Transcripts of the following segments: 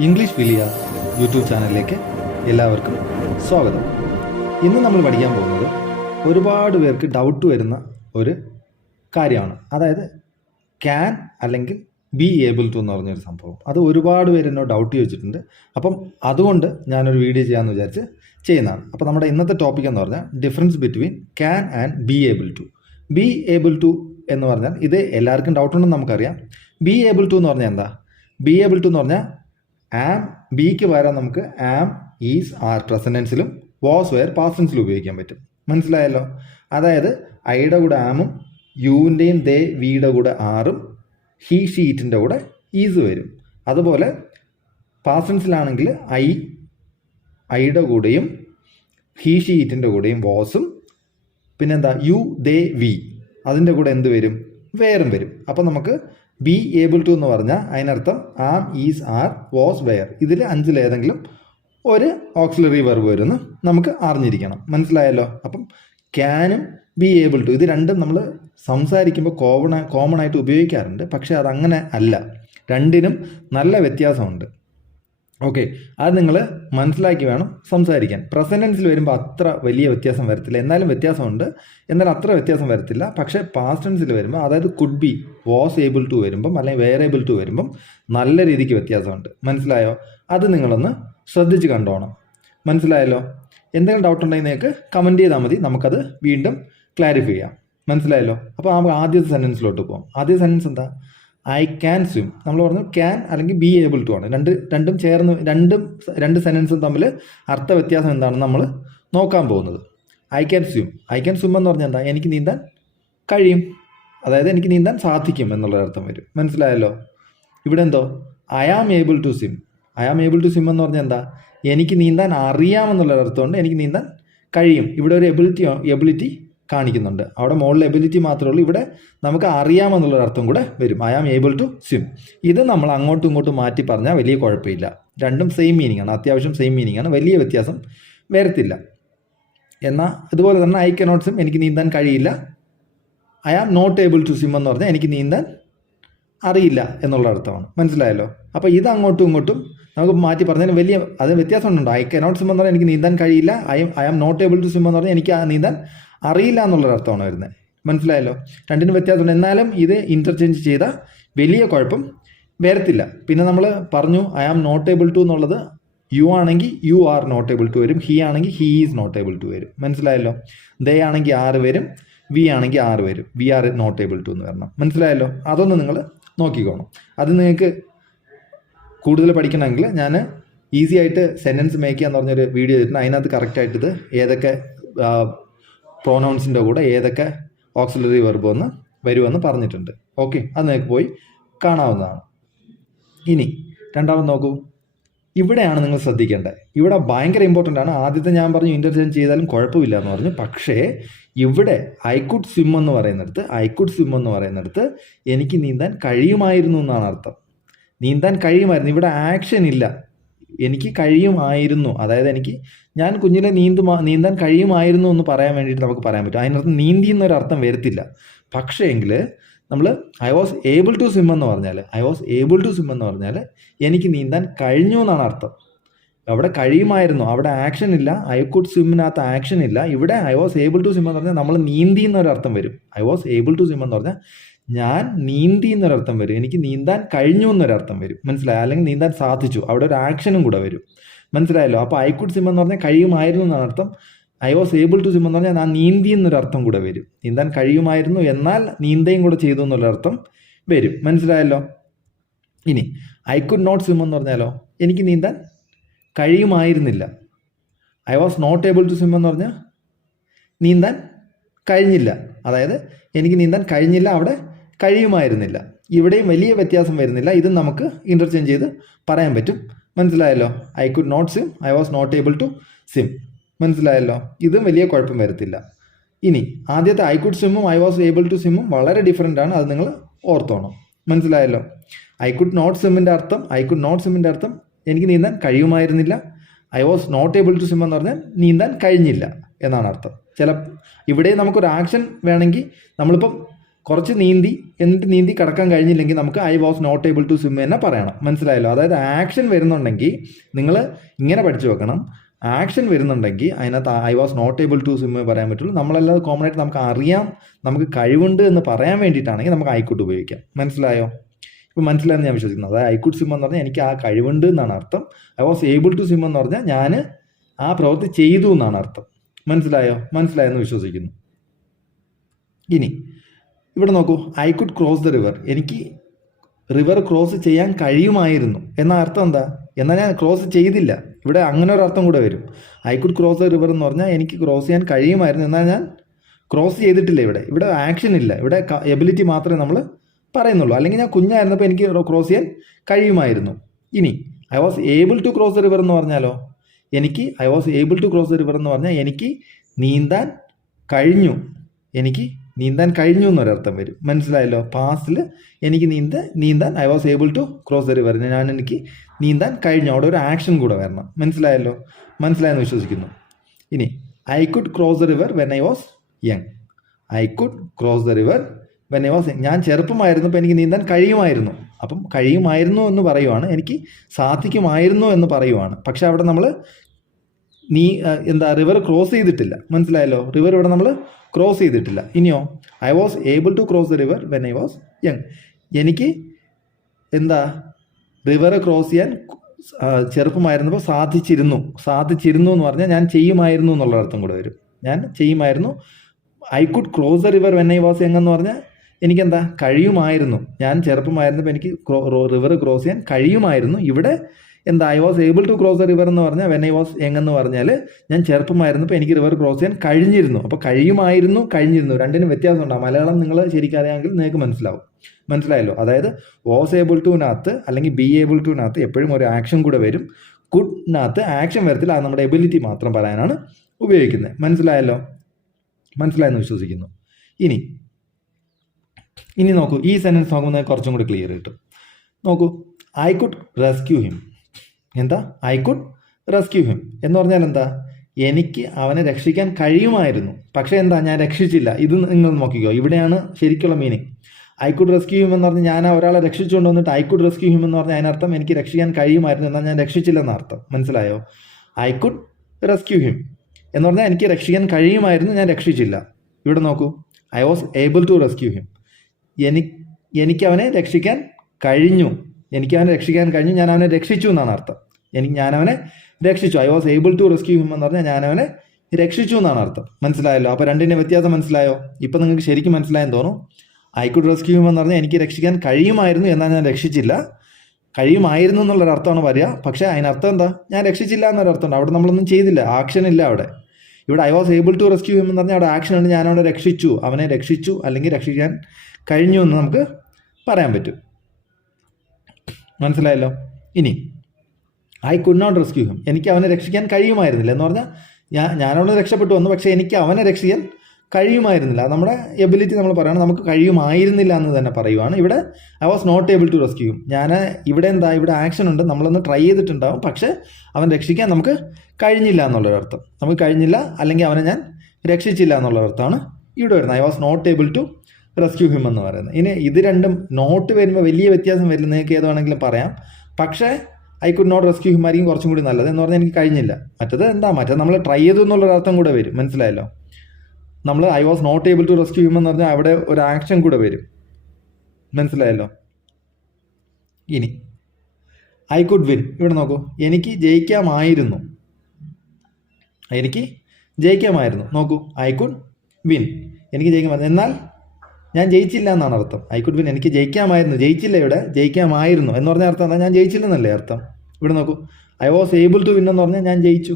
English വിലിയ YouTube ചാനലിലേക്ക് എല്ലാവർക്കും സ്വാഗതം. ഇന്ന് നമ്മൾ പഠിക്കാൻ പോകുന്നത് ഒരുപാട് പേർക്ക് ഡൗട്ട് വരുന്ന ഒരു കാര്യമാണ്. അതായത് ക്യാൻ അല്ലെങ്കിൽ ബി ഏബിൾ ടു എന്ന് പറഞ്ഞൊരു സംഭവം. അത് ഒരുപാട് പേര് എന്നോട് ഡൗട്ട് ചോദിച്ചിട്ടുണ്ട്. അപ്പം അതുകൊണ്ട് ഞാനൊരു വീഡിയോ ചെയ്യാമെന്ന് വിചാരിച്ച് ചെയ്യുന്നതാണ്. അപ്പോൾ നമ്മുടെ ഇന്നത്തെ ടോപ്പിക് എന്ന് പറഞ്ഞാൽ difference between can and be able to. Be able to എന്ന് പറഞ്ഞാൽ ഇത് എല്ലാവർക്കും ഡൗട്ട് ഉണ്ടെന്ന് നമുക്കറിയാം. ബി ഏബിൾ ടു എന്ന് പറഞ്ഞാൽ എന്താ? ബി ഏബിൾ ടു എന്ന് പറഞ്ഞാൽ ആം, ബിക്ക് പകരം നമുക്ക് ആം, ഈസ്, ആർ പ്രസൻറ്റൻസിലും വാസ് വെയർ പാസ്റ്റ് ടെൻസിലും ഉപയോഗിക്കാൻ പറ്റും. മനസ്സിലായല്ലോ? അതായത് ഐയുടെ കൂടെ ആമും യുവിൻ്റെയും ദേ വിയുടെ കൂടെ ആറും ഹീ ഷീറ്റിൻ്റെ കൂടെ ഈസ് വരും. അതുപോലെ പാസ്റ്റ് ടെൻസിലാണെങ്കിൽ ഐയുടെ കൂടെയും ഹീ ഷീറ്റിൻ്റെ കൂടെയും വാസും പിന്നെന്താ യു ദേ വി അതിൻ്റെ കൂടെ എന്ത് വരും? വെയറും വരും. അപ്പം നമുക്ക് ബി ഏബിൾ ടു എന്ന് പറഞ്ഞാൽ അതിനർത്ഥം ആം, ഈസ്, ആർ, വാസ്, വെയർ ഇതിൽ അഞ്ചിലേതെങ്കിലും ഒരു ഓക്സിലറി വെർബ് വരുമെന്ന് നമുക്ക് അറിഞ്ഞിരിക്കണം. മനസ്സിലായല്ലോ? അപ്പം ക്യാനും ബി ഏബിൾ ടു ഇത് രണ്ടും നമ്മൾ സംസാരിക്കുമ്പോൾ കോമൺ ആയിട്ട് ഉപയോഗിക്കാറുണ്ട്. പക്ഷേ അതങ്ങനെ അല്ല, രണ്ടിനും നല്ല വ്യത്യാസമുണ്ട്. ഓക്കെ, അത് നിങ്ങൾ മനസ്സിലാക്കി വേണം സംസാരിക്കാൻ. പ്രസന്റ് ടെൻസിൽ വരുമ്പോൾ അത്ര വലിയ വ്യത്യാസം വരത്തില്ല, എന്നാലും വ്യത്യാസമുണ്ട്, എന്നാൽ അത്ര വ്യത്യാസം വരത്തില്ല. പക്ഷേ പാസ്റ്റ് ടെൻസിൽ വരുമ്പോൾ, അതായത് could be, was able to വരുമ്പം അല്ലെങ്കിൽ വെയർ ഏബിൾ ടു വരുമ്പം നല്ല രീതിക്ക് വ്യത്യാസമുണ്ട്. മനസ്സിലായോ? അത് നിങ്ങളൊന്ന് ശ്രദ്ധിച്ച് കണ്ടോണം. മനസ്സിലായല്ലോ? എന്തെങ്കിലും ഡൗട്ട് ഉണ്ടെങ്കിൽ നിങ്ങൾക്ക് കമൻറ്റ് ചെയ്താൽ മതി, നമുക്കത് വീണ്ടും ക്ലാരിഫൈ ചെയ്യാം. മനസ്സിലായല്ലോ? അപ്പോൾ നമുക്ക് ആദ്യത്തെ സെൻറ്റൻസിലോട്ട് പോകാം. ആദ്യ സെൻറ്റൻസ് എന്താ? I can swim. നമ്മൾ പറഞ്ഞു ക്യാൻ അല്ലെങ്കിൽ ബി ഏബിൾ ടു ആണ്. രണ്ടും ചേർന്ന് രണ്ട് സെൻറ്റൻസും തമ്മിൽ അർത്ഥ വ്യത്യാസം എന്താണെന്ന് നമ്മൾ നോക്കാൻ പോകുന്നത്. I can swim. I can swim എന്ന് പറഞ്ഞാൽ എന്താ? എനിക്ക് നീന്താൻ കഴിയും, അതായത് എനിക്ക് നീന്താൻ സാധിക്കും എന്നുള്ള അർത്ഥം വരും. മനസ്സിലായല്ലോ? ഇവിടെ എന്തോ I am able to swim. I am able to swim എന്ന് പറഞ്ഞാൽ എന്താ? എനിക്ക് നീന്താൻ അറിയാമെന്നുള്ള അർത്ഥമുണ്ട്, എനിക്ക് നീന്താൻ കഴിയും. ഇവിടെ ഒരു എബിലിറ്റി കാണിക്കുന്നുണ്ട്. അവിടെ മുകളിൽ എബിലിറ്റി മാത്രമേ ഉള്ളൂ, ഇവിടെ നമുക്ക് അറിയാമെന്നുള്ളൊരു അർത്ഥം കൂടെ വരും. I am able to swim. ഇത് നമ്മൾ അങ്ങോട്ടും ഇങ്ങോട്ടും മാറ്റി പറഞ്ഞാൽ വലിയ കുഴപ്പമില്ല. രണ്ടും സെയിം മീനിങ് ആണ്, അത്യാവശ്യം സെയിം മീനിങ് ആണ്, വലിയ വ്യത്യാസം വരത്തില്ല. എന്നാൽ അതുപോലെ തന്നെ ഐ കനോട്ട് സ്വിം, എനിക്ക് നീന്താൻ കഴിയില്ല. I am not able to swim എന്ന് പറഞ്ഞാൽ എനിക്ക് നീന്താൻ അറിയില്ല എന്നുള്ള അർത്ഥമാണ്. മനസ്സിലായല്ലോ? അപ്പോൾ ഇത് അങ്ങോട്ടും ഇങ്ങോട്ടും നമുക്ക് മാറ്റി പറഞ്ഞാൽ അതിന് വ്യത്യാസം ഉണ്ടോ? ഐ കനോട്ട് സ്വിം എന്ന് പറഞ്ഞാൽ എനിക്ക് നീന്താൻ കഴിയില്ല. I am not able to swim എന്ന് പറഞ്ഞാൽ എനിക്ക് നീന്താൻ അറിയില്ല എന്നുള്ളൊരു അർത്ഥമാണ് വരുന്നത്. മനസ്സിലായല്ലോ? രണ്ടിനും വ്യത്യാസമുണ്ട്, എന്നാലും ഇത് ഇൻ്റർചേഞ്ച് ചെയ്താൽ വലിയ കുഴപ്പം വരത്തില്ല. പിന്നെ നമ്മൾ പറഞ്ഞു I am not able to എന്നുള്ളത് യു ആണെങ്കിൽ you are not able to വരും, ഹി ആണെങ്കിൽ he is not able to വരും. മനസ്സിലായല്ലോ? ദേ ആണെങ്കിൽ ആർ വരും, വി ആണെങ്കിൽ ആർ വരും, we are not able to എന്ന് വരണം. മനസ്സിലായല്ലോ? അതൊന്ന് നിങ്ങൾ നോക്കിക്കോണം. അത് നിങ്ങൾക്ക് കൂടുതൽ പഠിക്കണമെങ്കിൽ ഞാൻ ഈസി ആയിട്ട് സെൻറ്റൻസ് മേക്ക് ചെയ്യാന്ന് പറഞ്ഞൊരു വീഡിയോ ചെയ്തിട്ടുണ്ട്. അതിനകത്ത് കറക്റ്റായിട്ട് ഇത് ഏതൊക്കെ പ്രോനൗൺസിൻ്റെ കൂടെ ഏതൊക്കെ ഓക്സിലറി വെർബ് ഒന്ന് വരുമെന്ന് പറഞ്ഞിട്ടുണ്ട്. ഓക്കെ, അത് നിങ്ങൾക്ക് പോയി കാണാവുന്നതാണ്. ഇനി രണ്ടാമത് നോക്കൂ, ഇവിടെയാണ് നിങ്ങൾ ശ്രദ്ധിക്കേണ്ടത്. ഇവിടെ ഭയങ്കര ഇമ്പോർട്ടൻ്റ് ആണ്. ആദ്യത്തെ ഞാൻ പറഞ്ഞു ഇൻ്റർചേഞ്ച് ചെയ്താലും കുഴപ്പമില്ല എന്ന് പറഞ്ഞു. പക്ഷേ ഇവിടെ ഐ കുഡ് സ്വിം എന്ന് പറയുന്നിടത്ത് എനിക്ക് നീന്താൻ കഴിയുമായിരുന്നു എന്നാണ് അർത്ഥം. നീന്താൻ കഴിയുമായിരുന്നു, ഇവിടെ ആക്ഷൻ ഇല്ല. എനിക്ക് കഴിയുമായിരുന്നു, അതായത് ഞാൻ കുഞ്ഞിലെ നീന്താൻ കഴിയുമായിരുന്നു എന്ന് പറയാൻ വേണ്ടിയിട്ട് നമുക്ക് പറയാൻ പറ്റും. അതിനർത്ഥം നീന്തി എന്നൊരർത്ഥം വരത്തില്ല. പക്ഷേ എങ്കിൽ നമ്മൾ I was able to swim എന്ന് പറഞ്ഞാൽ എനിക്ക് നീന്താൻ കഴിഞ്ഞു എന്നാണ് അർത്ഥം. അവിടെ കഴിയുമായിരുന്നു, അവിടെ ആക്ഷൻ ഇല്ല. ഐ കുഡ് സ്വിമ്മിനകത്ത് ആക്ഷൻ ഇല്ല. ഇവിടെ I was able to swim എന്ന് പറഞ്ഞാൽ നമ്മൾ നീന്തി എന്നൊരർത്ഥം വരും. I was able to swim എന്ന് പറഞ്ഞാൽ ഞാൻ നീന്തി എന്നൊരർത്ഥം വരും, എനിക്ക് നീന്താൻ കഴിഞ്ഞു എന്നൊരർത്ഥം വരും. മനസ്സിലായോ? അല്ലെങ്കിൽ നീന്താൻ സാധിച്ചു, അവിടെ ഒരു ആക്ഷനും കൂടെ വരും. മനസ്സിലായല്ലോ? അപ്പോൾ ഐ കുഡ് സ്വിം എന്ന് പറഞ്ഞാൽ കഴിയുമായിരുന്നു എന്നാണ് അർത്ഥം. I was able to swim എന്ന് പറഞ്ഞാൽ ഞാൻ നീന്തി എന്നൊരർത്ഥം കൂടെ വരും. നീന്താൻ കഴിയുമായിരുന്നു എന്നാൽ നീന്തയും കൂടെ ചെയ്തു എന്നുള്ളൊരർത്ഥം വരും. മനസ്സിലായല്ലോ? ഇനി ഐ കുഡ് നോട്ട് സ്വിം എന്ന് പറഞ്ഞാലോ, എനിക്ക് നീന്താൻ കഴിയുമായിരുന്നില്ല. I was not able to swim എന്ന് പറഞ്ഞാൽ നീന്താൻ കഴിഞ്ഞില്ല, അതായത് എനിക്ക് നീന്താൻ കഴിഞ്ഞില്ല, അവിടെ കഴിയുമായിരുന്നില്ല. ഇവിടെയും വലിയ വ്യത്യാസം വരുന്നില്ല. ഇത് നമുക്ക് ഇൻ്റർചേഞ്ച് ചെയ്ത് പറയാൻ പറ്റും. മനസ്സിലായല്ലോ? I could not swim, I was not able to swim. മനസ്സിലായല്ലോ? ഇതും വലിയ കുഴപ്പം വരത്തില്ല. ഇനി ആദ്യത്തെ ഐ കുഡ് സ്വിമ്മും ഐ വാസ് ഏബിൾ ടു സ്വിമ്മും വളരെ ഡിഫറെൻ്റ് ആണ്, അത് നിങ്ങൾ ഓർത്തോണം. മനസ്സിലായല്ലോ? ഐ കുഡ് നോട്ട് സ്വിമ്മിൻ്റെ അർത്ഥം എനിക്ക് നീന്താൻ കഴിയുമായിരുന്നില്ല. I was not able to swim എന്ന് പറഞ്ഞാൽ നീന്താൻ കഴിഞ്ഞില്ല എന്നാണ് അർത്ഥം. ഇവിടെ നമുക്കൊരു ആക്ഷൻ വേണമെങ്കിൽ നമ്മളിപ്പം കുറച്ച് നീന്തി എന്നിട്ട് നീന്തി കടക്കാൻ കഴിഞ്ഞില്ലെങ്കിൽ നമുക്ക് I was not able to swim തന്നെ പറയണം. മനസ്സിലായല്ലോ? അതായത് ആക്ഷൻ വരുന്നുണ്ടെങ്കിൽ നിങ്ങൾ ഇങ്ങനെ പഠിച്ചു വെക്കണം. ആക്ഷൻ വരുന്നുണ്ടെങ്കിൽ അതിനകത്ത് I was not able to swim പറയാൻ പറ്റുള്ളൂ. നമ്മളല്ലാതെ കോമൺ ആയിട്ട് നമുക്ക് അറിയാം, നമുക്ക് കഴിവുണ്ട് എന്ന് പറയാൻ വേണ്ടിയിട്ടാണെങ്കിൽ നമുക്ക് ഐ കുഡ് ഉപയോഗിക്കാം. മനസ്സിലായോ? ഇപ്പോൾ മനസ്സിലായെന്ന് ഞാൻ വിശ്വസിക്കുന്നു. അതായത് ഐ കുഡ് സ്വിം എന്ന് പറഞ്ഞാൽ എനിക്ക് ആ കഴിവുണ്ട് എന്നാണ് അർത്ഥം. I was able to swim എന്ന് പറഞ്ഞാൽ ഞാൻ ആ പ്രവൃത്തി ചെയ്തു എന്നാണ് അർത്ഥം. മനസ്സിലായെന്ന് വിശ്വസിക്കുന്നു. ഇനി ഇവിടെ നോക്കൂ, I could cross the river. എനിക്ക് റിവർ ക്രോസ് ചെയ്യാൻ കഴിയുമായിരുന്നു എന്ന അർത്ഥം എന്താ? എന്നാൽ ഞാൻ ക്രോസ് ചെയ്തില്ല. ഇവിടെ അങ്ങനെ ഒരു അർത്ഥം കൂടെ വരും. I could cross the river എന്ന് പറഞ്ഞാൽ എനിക്ക് ക്രോസ് ചെയ്യാൻ കഴിയുമായിരുന്നു, എന്നാൽ ഞാൻ ക്രോസ് ചെയ്തിട്ടില്ല. ഇവിടെ ആക്ഷൻ ഇല്ല, ഇവിടെ എബിലിറ്റി മാത്രമേ നമ്മൾ പറയുന്നുള്ളൂ. അല്ലെങ്കിൽ ഞാൻ കുഞ്ഞായിരുന്നപ്പോൾ എനിക്ക് ക്രോസ് ചെയ്യാൻ കഴിയുമായിരുന്നു. ഇനി I was able to cross the river എന്ന് പറഞ്ഞാലോ, I was able to cross the river എന്ന് പറഞ്ഞാൽ എനിക്ക് നീന്താൻ കഴിഞ്ഞു. എനിക്ക് നീന്താൻ കഴിഞ്ഞു എന്നൊരർത്ഥം വരും. മനസ്സിലായല്ലോ? പാസ്റ്റിൽ എനിക്ക് നീന്താൻ I was able to cross the river, എനിക്ക് നീന്താൻ കഴിഞ്ഞു. അവിടെ ഒരു ആക്ഷൻ കൂടെ വരണം. മനസ്സിലായെന്ന് വിശ്വസിക്കുന്നു. ഇനി I could cross the river when I was young. I could cross the river when I was young. ഞാൻ ചെറുപ്പമായിരുന്നപ്പോൾ എനിക്ക് നീന്താൻ കഴിയുമായിരുന്നു. അപ്പം കഴിയുമായിരുന്നു എന്ന് പറയുവാണ്, എനിക്ക് സാധിക്കുമായിരുന്നു എന്ന് പറയുവാണ്. പക്ഷെ അവിടെ നമ്മൾ റിവർ ക്രോസ് ചെയ്തിട്ടില്ല. മനസ്സിലായല്ലോ? റിവർ ഇവിടെ നമ്മൾ ക്രോസ് ചെയ്തിട്ടില്ല. ഇനിയോ, I was able to cross the river when I was young. എനിക്ക് റിവർ ക്രോസ് ചെയ്യാൻ ചെറുപ്പമായിരുന്നപ്പോൾ സാധിച്ചിരുന്നു എന്ന് പറഞ്ഞാൽ ഞാൻ ചെയ്യുമായിരുന്നു എന്നുള്ള അർത്ഥം കൂടെ വരും. ഞാൻ ചെയ്യുമായിരുന്നു. I could cross the river when I was young എന്ന് പറഞ്ഞാൽ എനിക്കെന്താ കഴിയുമായിരുന്നു. ഞാൻ ചെറുപ്പമായിരുന്നപ്പോൾ എനിക്ക് റിവർ ക്രോസ് ചെയ്യാൻ കഴിയുമായിരുന്നു. ഇവിടെ I was able to cross the river എന്ന് പറഞ്ഞാൽ വെൻ ഐ വാസ് യങ് എന്ന് പറഞ്ഞാൽ ഞാൻ ചെറുപ്പമായിരുന്നപ്പോൾ എനിക്ക് റിവർ ക്രോസ് ചെയ്യാൻ കഴിഞ്ഞിരുന്നു. അപ്പോൾ കഴിഞ്ഞിരുന്നു രണ്ടിനും വ്യത്യാസമുണ്ടാകും. മലയാളം നിങ്ങൾ ശരിക്കറിയാമെങ്കിൽ നിങ്ങൾക്ക് മനസ്സിലായല്ലോ? അതായത് വാസ് ഏബിൾ ടുനകത്ത് അല്ലെങ്കിൽ ബി ഏബിൾ ടുനകത്ത് എപ്പോഴും ഒരു ആക്ഷൻ കൂടെ വരും. കുഡ്നകത്ത് ആക്ഷൻ വരത്തില്ല. അത് നമ്മുടെ എബിലിറ്റി മാത്രം പറയാനാണ് ഉപയോഗിക്കുന്നത്. മനസ്സിലായെന്ന് വിശ്വസിക്കുന്നു. ഇനി നോക്കൂ, ഈ സെൻറ്റൻസ് നോക്കുമ്പോൾ കുറച്ചും കൂടി ക്ലിയർ കിട്ടും. നോക്കൂ, I could rescue him. I could rescue him എന്ന് പറഞ്ഞാൽ എനിക്ക് അവനെ രക്ഷിക്കാൻ കഴിയുമായിരുന്നു. പക്ഷേ ഞാൻ രക്ഷിച്ചില്ല. ഇത് നിങ്ങൾ നോക്കിക്കോ, ഇവിടെയാണ് ശരിക്കുള്ള meaning. I could rescue him എന്ന് പറഞ്ഞാൽ ഞാൻ ഒരാളെ രക്ഷിച്ചുകൊണ്ട് വന്നിട്ട് ഐ കുഡ് റെസ്ക്യൂ ഹിം എന്ന് പറഞ്ഞാൽ അതിനർത്ഥം എനിക്ക് രക്ഷിക്കാൻ കഴിയുമായിരുന്നു, എന്നാൽ ഞാൻ രക്ഷിച്ചില്ലെന്ന അർത്ഥം. മനസ്സിലായോ? ഐ കുഡ് റെസ്ക്യൂ ഹിം എന്ന് പറഞ്ഞാൽ എനിക്ക് രക്ഷിക്കാൻ കഴിയുമായിരുന്നു, ഞാൻ രക്ഷിച്ചില്ല. ഇവിടെ നോക്കൂ, I was able to rescue him. എനിക്ക് അവനെ രക്ഷിക്കാൻ കഴിഞ്ഞു. ഞാൻ അവനെ രക്ഷിച്ചു എന്നാണ് അർത്ഥം. ഞാൻ അവനെ രക്ഷിച്ചു. I was able to rescue him എന്ന് പറഞ്ഞാൽ ഞാൻ അവനെ രക്ഷിച്ചു എന്നാണ് അർത്ഥം. മനസ്സിലായല്ലോ? അപ്പോൾ രണ്ടിൻ്റെ വ്യത്യാസം മനസ്സിലായോ? ഇപ്പം നിങ്ങൾക്ക് ശരിക്കും മനസ്സിലായെന്ന് തോന്നുന്നു. ഐ കുഡ് റെസ്ക്യൂ ഹിം എന്ന് പറഞ്ഞാൽ എനിക്ക് രക്ഷിക്കാൻ കഴിയുമായിരുന്നു, എന്നാൽ ഞാൻ രക്ഷിച്ചില്ല. കഴിയുമായിരുന്നു എന്നുള്ളൊരർത്ഥമാണ് വരിക. പക്ഷേ അതിനർത്ഥം ഞാൻ രക്ഷിച്ചില്ല എന്നൊരർത്ഥമുണ്ട്. അവിടെ നമ്മളൊന്നും ചെയ്തില്ല, ആക്ഷൻ ഇല്ല അവിടെ. ഇവിടെ I was able to rescue him എന്ന് പറഞ്ഞാൽ അവിടെ ആക്ഷൻ ഉണ്ട്. ഞാൻ അവനെ രക്ഷിച്ചു അല്ലെങ്കിൽ രക്ഷിക്കാൻ കഴിഞ്ഞു എന്ന് നമുക്ക് പറയാൻ പറ്റും. മനസ്സിലായല്ലോ? ഇനി I could not rescue him. എനിക്ക് അവനെ രക്ഷിക്കാൻ കഴിയുമായിരുന്നില്ല എന്ന് പറഞ്ഞാൽ ഞാനവിടെ രക്ഷപ്പെട്ടു വന്നു, പക്ഷേ എനിക്ക് അവനെ രക്ഷിക്കാൻ കഴിയുമായിരുന്നില്ല. നമ്മുടെ എബിലിറ്റി നമ്മൾ പറയുകയാണ്, നമുക്ക് കഴിയുമായിരുന്നില്ല എന്ന് തന്നെ പറയുവാണ്. ഇവിടെ I was not able to rescue him. ഇവിടെ ആക്ഷൻ ഉണ്ട്, നമ്മളൊന്ന് ട്രൈ ചെയ്തിട്ടുണ്ടാവും, പക്ഷേ അവൻ രക്ഷിക്കാൻ നമുക്ക് കഴിഞ്ഞില്ല എന്നുള്ളൊരർത്ഥം. നമുക്ക് കഴിഞ്ഞില്ല അല്ലെങ്കിൽ അവനെ ഞാൻ രക്ഷിച്ചില്ല എന്നുള്ളൊരർത്ഥമാണ് ഇവിടെ വരുന്നത്. I was not able to rescue him എന്ന് പറയുന്നത്. ഇനി ഇത് രണ്ടും നോട്ട് വരുമ്പോൾ വലിയ വ്യത്യാസം വരില്ല, നിങ്ങൾക്ക് ഏത് വേണമെങ്കിലും പറയാം. പക്ഷേ I could not rescue him ആയിരിക്കും കുറച്ചും കൂടി നല്ലത്. എന്ന് പറഞ്ഞാൽ എനിക്ക് കഴിഞ്ഞില്ല. മറ്റത് നമ്മൾ ട്രൈ ചെയ്തു എന്നുള്ളൊരർത്ഥം കൂടെ വരും. മനസ്സിലായല്ലോ? നമ്മൾ I was not able to rescue him എന്ന് പറഞ്ഞാൽ അവിടെ ഒരു ആക്ഷൻ കൂടെ വരും. മനസ്സിലായല്ലോ? ഇനി ഐ കുഡ് വിൻ. ഇവിടെ നോക്കൂ, എനിക്ക് ജയിക്കാമായിരുന്നു. നോക്കൂ, ഐ കുഡ് വിൻ, എനിക്ക് ജയിക്കാമായിരുന്നു, എന്നാൽ ഞാൻ ജയിച്ചില്ല എന്നാണ് അർത്ഥം. ഐ കുഡ് വിൻ, എനിക്ക് ജയിക്കാമായിരുന്നു. ജയിച്ചില്ല, ഇവിടെ ജയിക്കാമായിരുന്നു എന്ന് പറഞ്ഞ അർത്ഥം ഞാൻ ജയിച്ചില്ലെന്നല്ലേ അർത്ഥം. ഇവിടെ നോക്കൂ, I was able to win എന്ന് പറഞ്ഞാൽ ഞാൻ ജയിച്ചു,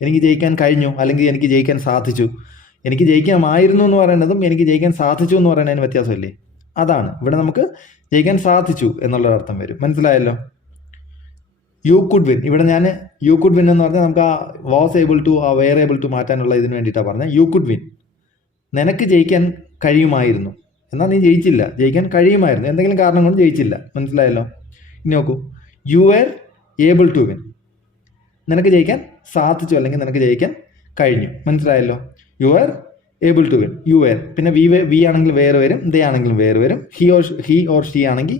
എനിക്ക് ജയിക്കാൻ കഴിഞ്ഞു അല്ലെങ്കിൽ എനിക്ക് ജയിക്കാൻ സാധിച്ചു. എനിക്ക് ജയിക്കാമായിരുന്നു എന്ന് പറയുന്നതും എനിക്ക് ജയിക്കാൻ സാധിച്ചു എന്ന് പറയുന്നതിന് വ്യത്യാസമില്ലേ? അതാണ് ഇവിടെ നമുക്ക് ജയിക്കാൻ സാധിച്ചു എന്നുള്ളൊരർത്ഥം വരും. മനസ്സിലായല്ലോ? You could win. ഇവിടെ ഞാൻ യു കുഡ് വിൻ എന്ന് പറഞ്ഞാൽ നമുക്ക് ആ വാസ് ഏബിൾ ടു ആ വെയർ ഏബിൾ ടു മാറ്റാനുള്ള ഇതിന് വേണ്ടിയിട്ടാണ് പറഞ്ഞത്. യു കുഡ് വിൻ, നിനക്ക് ജയിക്കാൻ കഴിയുമായിരുന്നു, എന്നാൽ നീ ജയിച്ചില്ല. ജയിക്കാൻ കഴിയുമായിരുന്നു, എന്തെങ്കിലും കാരണം കൊണ്ട് ജയിച്ചില്ല. മനസ്സിലായല്ലോ? ഇനി നോക്കൂ, you are able to win, നിനക്ക് ജയിക്കാൻ സാധിച്ചു അല്ലെങ്കിൽ നിനക്ക് ജയിക്കാൻ കഴിഞ്ഞു. മനസ്സിലായല്ലോ? You are able to win, you were. പിന്നെ വി ആണെങ്കിൽ വേറെ വരും, ദേ ആണെങ്കിലും വേറെ വരും. ഹി ഓർ ഷീ ആണെങ്കിൽ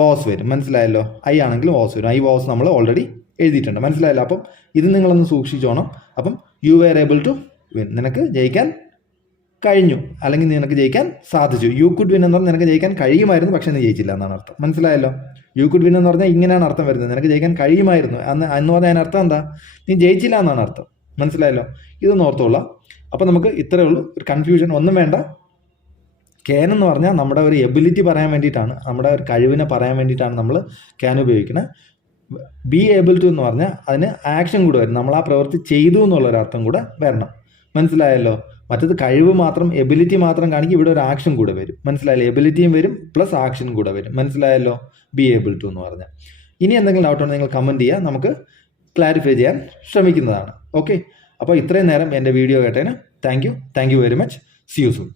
വാസ് വരും. മനസ്സിലായല്ലോ? ഐ ആണെങ്കിലും വാസ് വരും. ഐ വാസ് നമ്മൾ ഓൾറെഡി എഴുതിയിട്ടുണ്ട്. മനസ്സിലായല്ലോ? അപ്പം ഇത് നിങ്ങളൊന്ന് സൂക്ഷിച്ചോണം. അപ്പം you were able to win, നിനക്ക് ജയിക്കാൻ കഴിഞ്ഞു, അല്ലെങ്കിൽ നിനക്ക് ജയിക്കാൻ സാധിച്ചു. യു കുഡ് വിൻ എന്ന് പറഞ്ഞാൽ നിനക്ക് ജയിക്കാൻ കഴിയുമായിരുന്നു, പക്ഷെ നീ ജയിച്ചില്ല എന്നാണ് അർത്ഥം. മനസ്സിലായല്ലോ? യു കുഡ് വിൻ എന്ന് പറഞ്ഞാൽ ഇങ്ങനെയാണ് അർത്ഥം വരുന്നത്, നിനക്ക് ജയിക്കാൻ കഴിയുമായിരുന്നു എന്ന് പറഞ്ഞാൽ അതിന് അർത്ഥം എന്താ? നീ ജയിച്ചില്ല എന്നാണ് അർത്ഥം. മനസ്സിലായല്ലോ? ഇതൊന്ന് ഓർത്തോളാം. അപ്പം നമുക്ക് ഇത്രയേ ഉള്ളൂ. ഒരു കൺഫ്യൂഷൻ ഒന്നും വേണ്ട. ക്യാൻ എന്ന് പറഞ്ഞാൽ നമ്മുടെ ഒരു എബിലിറ്റി പറയാൻ വേണ്ടിയിട്ടാണ്, നമ്മുടെ ഒരു കഴിവിനെ പറയാൻ വേണ്ടിയിട്ടാണ് നമ്മൾ ക്യാൻ ഉപയോഗിക്കുന്നത്. ബി ഏബിൾ ടു എന്ന് പറഞ്ഞാൽ അതിന് ആക്ഷൻ കൂടെ വരും, നമ്മൾ ആ പ്രവൃത്തി ചെയ്തു എന്നുള്ളൊരർത്ഥം കൂടെ വരണം. മനസ്സിലായല്ലോ? മറ്റത് കഴിവ് മാത്രം, എബിലിറ്റി മാത്രം കാണിക്കും, ഇവിടെ ഒരു ആക്ഷൻ കൂടെ വരും. മനസ്സിലായല്ലോ? എബിലിറ്റിയും വരും പ്ലസ് ആക്ഷൻ കൂടെ വരും. മനസ്സിലായല്ലോ? ബി ഏബിൾ ടു എന്ന് പറഞ്ഞാൽ. ഇനി എന്തെങ്കിലും ഡൗട്ട് ഉണ്ടെങ്കിൽ നിങ്ങൾ കമൻറ്റ് ചെയ്യുക, നമുക്ക് ക്ലാരിഫൈ ചെയ്യാൻ ശ്രമിക്കുന്നതാണ്. ഓക്കെ, അപ്പോൾ ഇത്രയും നേരം എൻ്റെ വീഡിയോ കേട്ടതിന് thank you very much. C you soon.